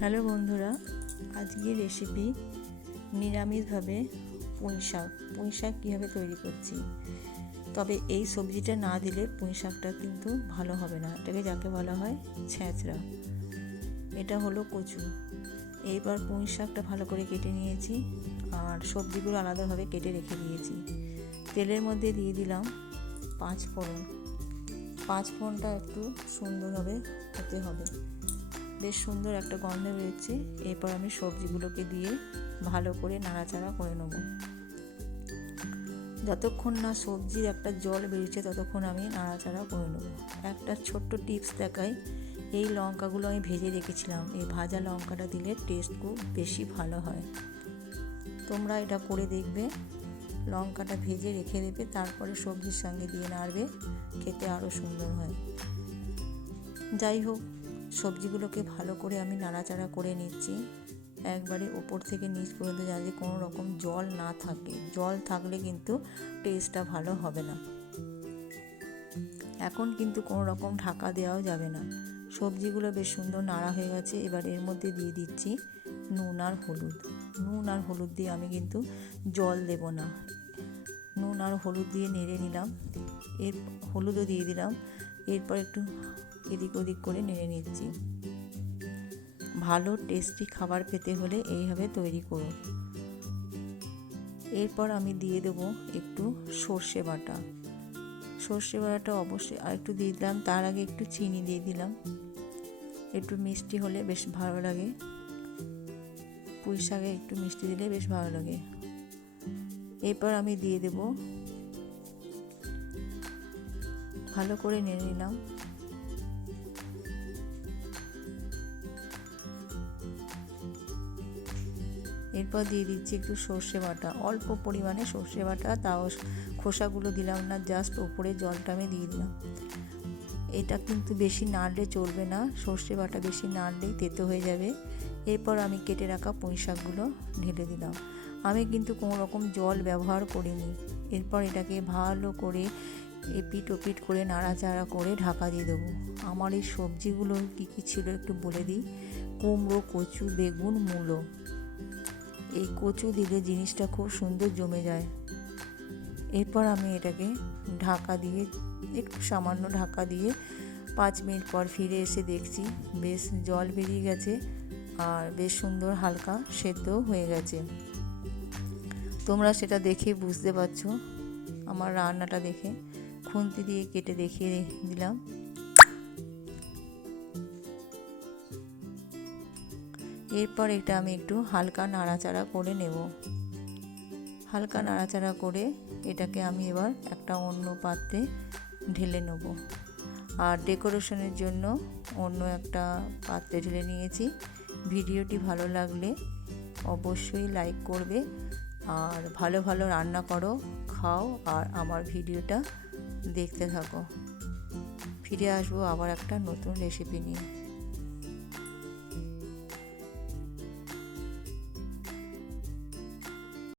Hello বন্ধুরা, আজকের recipe নিরামিষভাবে পুঁই শাক। পুঁই শাক কীভাবে তৈরি করছি? তবে এই সবজিটা না দিলে পুঁই শাকটা কিন্তু ভালো হবে না। এটাকে যাকে বলা হয় ছ্যাঁচড়া এটা হলো কচু। এইবার পুঁই শাকটা ভালো করে কেটে নিয়েছি আর সবজিগুলো আলাদাভাবে কেটে রেখে দিয়েছি। তেলের মধ্যে দিয়ে দিলাম পাঁচ ফোড়ন পাঁচ ফোড়নটা একটু সুন্দরভাবে হতে হবে। বেশ সুন্দর একটা গন্ধ বেরোচ্ছে। এরপর আমি সবজিগুলোকে দিয়ে ভালো করে নাড়াচাড়া করে নেব। যতক্ষণ না সবজির একটা জল বেরিয়েছে ততক্ষণ আমি নাড়াচাড়া করে নেব। একটা ছোট্ট টিপস দেখাই, এই লঙ্কাগুলো আমি ভেজে রেখেছিলাম। এই ভাজা লঙ্কাটা দিলে টেস্ট খুব বেশি ভালো হয়। তোমরা এটা করে দেখবে। লঙ্কাটা ভেজে রেখে দেবে, তারপরে সবজির সঙ্গে দিয়ে নাড়বে, খেতে আরও সুন্দর হয়। যাই হোক সবজিগুলোকে ভালো করে আমি নাড়াচাড়া করে নিচ্ছি। একবারে ওপর থেকে নিচ পর্যন্ত যাতে কোনো রকম জল না থাকে। জল থাকলে কিন্তু টেস্টটা ভালো হবে না। এখন কিন্তু কোনো রকম ঢাকা দেওয়াও যাবে না। সবজিগুলো বেশ সুন্দর নাড়া হয়ে গেছে। এবার এর মধ্যে দিয়ে দিচ্ছি নুন আর হলুদ। নুন আর হলুদ দিয়ে আমি কিন্তু জল দেব না। নুন আর হলুদ দিয়ে নেড়ে নিলাম। এর হলুদও দিয়ে দিলাম। এরপর একটু এদিক ওদিক করে নেড়ে নিচ্ছি। ভালো টেস্টি খাবার পেতে হলে এইভাবে তৈরি করুন। এরপর আমি দিয়ে দেবো একটু সর্ষে বাটা। সর্ষে বাটাটা অবশ্যই আর একটু দিয়ে দিলাম, তার আগে একটু চিনি দিয়ে দিলাম। একটু মিষ্টি হলে বেশ ভালো লাগে। পুঁই শাকে একটু মিষ্টি দিলে বেশ ভালো লাগে। এরপর আমি দিয়ে দেব, ভালো করে নেড়ে নিলাম। এরপর দিয়ে দিচ্ছি একটু সর্ষে বাটা। অল্প পরিমাণে সর্ষে বাটা, তাও খোসাগুলো দিলাম না জাস্ট ওপরে জলটা আমি দিয়ে দিলাম। এটা কিন্তু বেশি নাড়লে চলবে না, সর্ষে বাটা বেশি নাড়লেই তেতো হয়ে যাবে। এরপর আমি কেটে রাখা পুঁই শাকগুলো ঢেলে দিলাম। আমি কিন্তু কোনো রকম জল ব্যবহার করিনি। এরপর এটাকে ভালো করে এপিট ওপিট করে নাড়াচাড়া করে ঢাকা দিয়ে দেবো। আমার এই সবজিগুলো কী কী ছিল একটু বলে দিই। কুমড়ো, কচু, বেগুন, মূলো। এই কচু দিলে জিনিসটা খুব সুন্দর জমে যায়। এরপর আমি এটাকে ঢাকা দিয়ে, একটু সামান্য ঢাকা দিয়ে পাঁচ মিনিট পর ফিরে এসে দেখছি, বেশ জল বেরিয়ে গেছে আর বেশ সুন্দর হালকা সেদ্ধ হয়ে গেছে। তোমরা সেটা দেখে বুঝতে পারছ, আমার রান্নাটা দেখে খুন্তি দিয়ে কেটে দেখিয়ে দিলাম। এরপর এটা আমি একটু হালকা নাড়াচাড়া করে নেব। হালকা নাড়াচাড়া করে এটাকে আমি এবার একটা অন্য পাত্রে ঢেলে নেব। আর ডেকোরেশনের জন্য অন্য একটা পাত্রে ঢেলে নিয়েছি। ভিডিওটি ভালো লাগলে অবশ্যই লাইক করবে আর ভালো ভালো রান্না করো, খাও আর আমার ভিডিওটা দেখতে থাকো। ফিরে আসব আবার একটা নতুন রেসিপি নিয়ে।